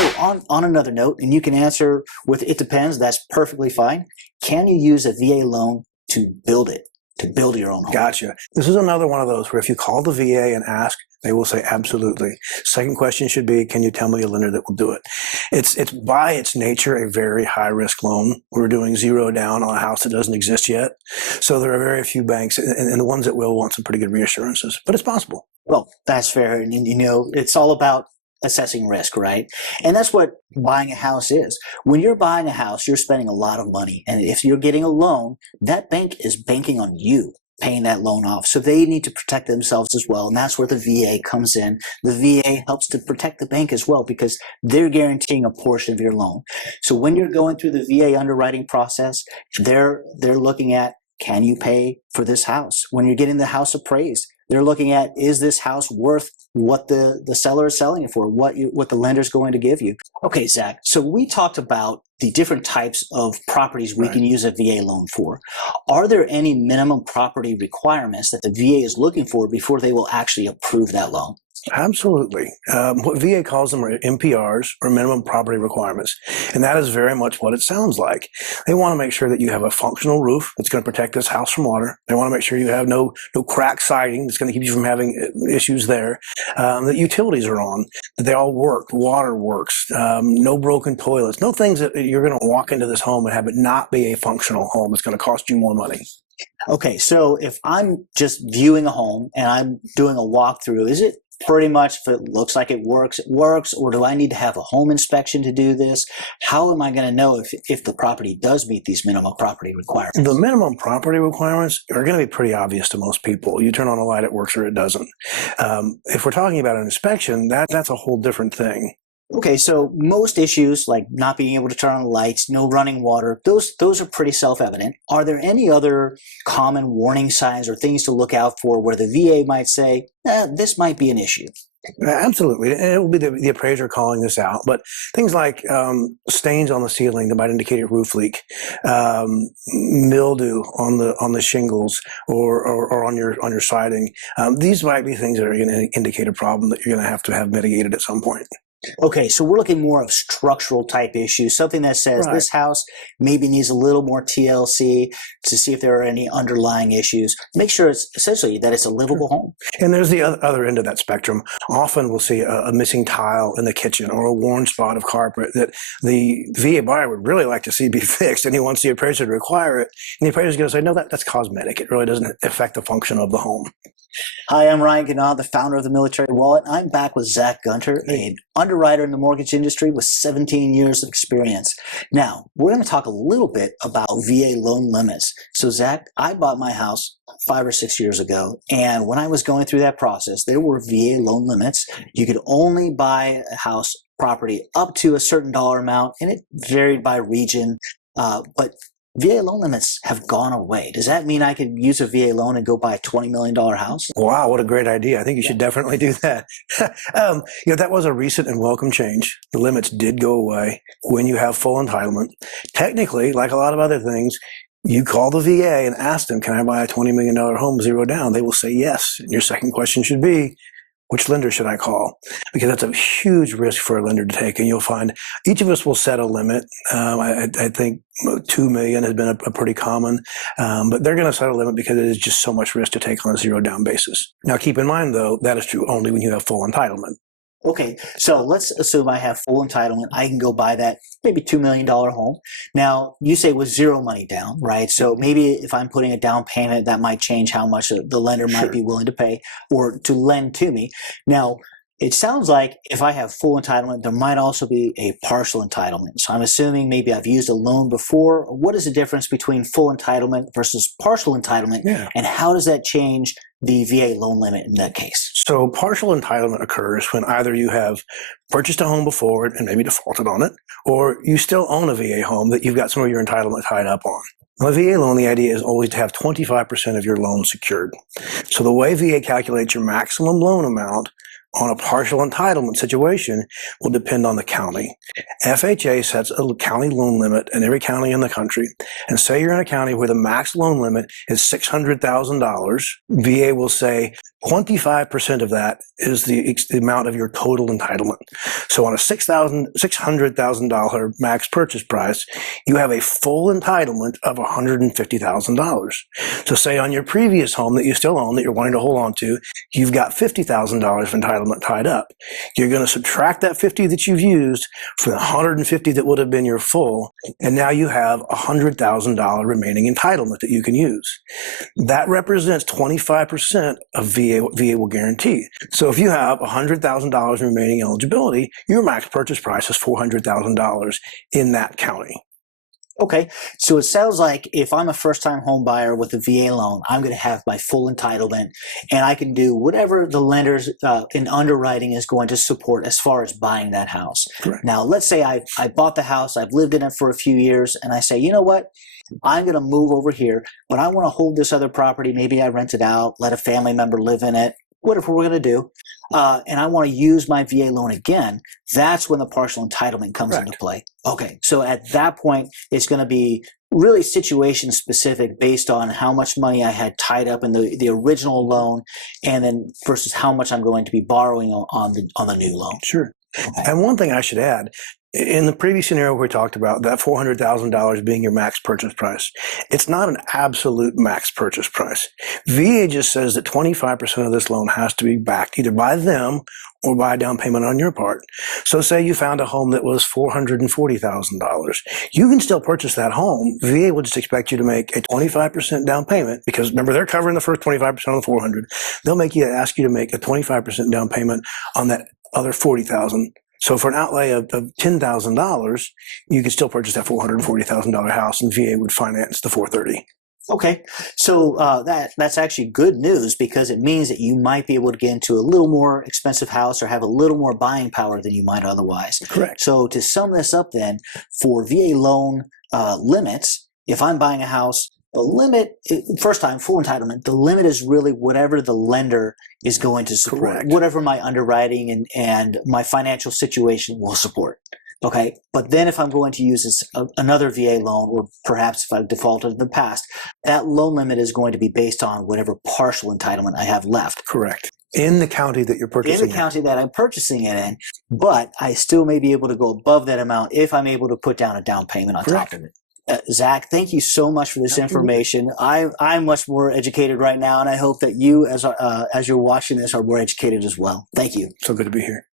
So on another note, and you can answer with it depends, that's perfectly fine. Can you use a VA loan to build it, to build your own home? Gotcha. This is another one of those where if you call the VA and ask, they will say absolutely. Second question should be, can you tell me a lender that will do it? It's by its nature a very high risk loan. We're doing zero down on a house that doesn't exist yet. So there are very few banks, and the ones that will want some pretty good reassurances, but it's possible. Well, that's fair. And it's all about assessing risk, right? And that's what buying a house is. When you're buying a house, you're spending a lot of money. And if you're getting a loan, that bank is banking on you paying that loan off. So they need to protect themselves as well. And that's where the VA comes in. The VA helps to protect the bank as well because they're guaranteeing a portion of your loan. So when you're going through the VA underwriting process, they're looking at, can you pay for this house? When you're getting the house appraised, they're looking at, is this house worth what the seller is selling it for, what the lender's going to give you? Okay, Zach, so we talked about the different types of properties we can use a VA loan for. Are there any minimum property requirements that the VA is looking for before they will actually approve that loan? Absolutely. What VA calls them are MPRs, or minimum property requirements. And that is very much what it sounds like. They want to make sure that you have a functional roof that's going to protect this house from water. They want to make sure you have no crack siding that's going to keep you from having issues there. That utilities are on, that they all work, water works, no broken toilets, no things that you're going to walk into this home and have it not be a functional home. It's going to cost you more money. Okay, so if I'm just viewing a home and I'm doing a walkthrough, is it pretty much, if it looks like it works, or do I need to have a home inspection to do this? How am I going to know if the property does meet these minimum property requirements? The minimum property requirements are going to be pretty obvious to most people. You turn on a light, it works or it doesn't. If we're talking about an inspection, that's a whole different thing. Okay, so most issues like not being able to turn on the lights, no running water, those are pretty self-evident. Are there any other common warning signs or things to look out for where the VA might say, this might be an issue? Absolutely. And it will be the appraiser calling this out. But things like stains on the ceiling that might indicate a roof leak, mildew on the shingles or on your siding. These might be things that are going to indicate a problem that you're going to have mitigated at some point. Okay, so we're looking more of structural type issues, something that says this house maybe needs a little more TLC to see if there are any underlying issues. Make sure it's essentially that it's a livable home. And there's the other end of that spectrum. Often we'll see a missing tile in the kitchen or a worn spot of carpet that the VA buyer would really like to see be fixed, and he wants the appraiser to require it. And the appraiser is going to say, no, that's cosmetic. It really doesn't affect the function of the home. Hi, I'm Ryan Ganad, the founder of the Military Wallet. I'm back with Zach Gunter, an underwriter in the mortgage industry with 17 years of experience. Now, we're going to talk a little bit about VA loan limits. So, Zach, I bought my house 5 or 6 years ago, and when I was going through that process, there were VA loan limits. You could only buy a house property up to a certain dollar amount, and it varied by region, but VA loan limits have gone away. Does that mean I could use a VA loan and go buy a $20 million house? Wow, what a great idea. I think you should definitely do that. That was a recent and welcome change. The limits did go away when you have full entitlement. Technically, like a lot of other things, you call the VA and ask them, can I buy a $20 million home zero down? They will say yes. And your second question should be, which lender should I call? Because that's a huge risk for a lender to take. And you'll find each of us will set a limit. I think 2 million has been a pretty common, but they're going to set a limit because it is just so much risk to take on a zero down basis. Now, keep in mind, though, that is true only when you have full entitlement. Okay, so let's assume I have full entitlement. I can go buy that maybe $2 million home. Now, you say with zero money down, right? So maybe if I'm putting a down payment, that might change how much the lender might be willing to pay or to lend to me. Now, it sounds like if I have full entitlement, there might also be a partial entitlement. So I'm assuming maybe I've used a loan before. What is the difference between full entitlement versus partial entitlement? And how does that change the VA loan limit in that case? So partial entitlement occurs when either you have purchased a home before and maybe defaulted on it, or you still own a VA home that you've got some of your entitlement tied up on. On a VA loan, the idea is always to have 25% of your loan secured. So the way VA calculates your maximum loan amount on a partial entitlement situation will depend on the county. FHA sets a county loan limit in every county in the country. And say you're in a county where the max loan limit is $600,000, VA will say 25% of that is the amount of your total entitlement. So on a $600,000 max purchase price, you have a full entitlement of $150,000. So say on your previous home that you still own, that you're wanting to hold on to, you've got $50,000 of entitlement tied up. You're going to subtract that 50 that you've used from the 150 that would have been your full, and now you have $100,000 remaining entitlement that you can use. That represents 25% of VA will guarantee. So if you have $100,000 remaining eligibility, your max purchase price is $400,000 in that county. Okay, so it sounds like if I'm a first-time home buyer with a VA loan, I'm going to have my full entitlement, and I can do whatever the lenders in underwriting is going to support as far as buying that house. Correct. Now, let's say I bought the house, I've lived in it for a few years, and I say, you know what? I'm going to move over here, but I want to hold this other property. Maybe I rent it out, let a family member live in it, whatever we're going to do, and I want to use my VA loan again. That's when the partial entitlement comes Correct. into play. Okay, so at that point, it's going to be really situation specific based on how much money I had tied up in the original loan, and then versus how much I'm going to be borrowing on the new loan. Sure. Okay. And one thing I should add, in the previous scenario we talked about, that $400,000 being your max purchase price, it's not an absolute max purchase price. VA just says that 25% of this loan has to be backed either by them or by a down payment on your part. So say you found a home that was $440,000. You can still purchase that home. VA will just expect you to make a 25% down payment because remember, they're covering the first 25% of the $400,000. They'll ask you to make a 25% down payment on that other $40,000. So for an outlay of $10,000, you could still purchase that $440,000 house, and VA would finance the $430,000. Okay, so that's actually good news because it means that you might be able to get into a little more expensive house or have a little more buying power than you might otherwise. Correct. So to sum this up then, for VA loan limits, if I'm buying a house, the limit, first time, full entitlement, the limit is really whatever the lender is going to support, Correct. whatever my underwriting and my financial situation will support. Okay, but then if I'm going to use another VA loan, or perhaps if I've defaulted in the past, that loan limit is going to be based on whatever partial entitlement I have left. Correct. In the county that you're purchasing. In the county that I'm purchasing it in, but I still may be able to go above that amount if I'm able to put down a down payment on Correct. top of it. Zach, thank you so much for this information. I'm much more educated right now, and I hope that you, as you're watching this, are more educated as well. Thank you. So good to be here.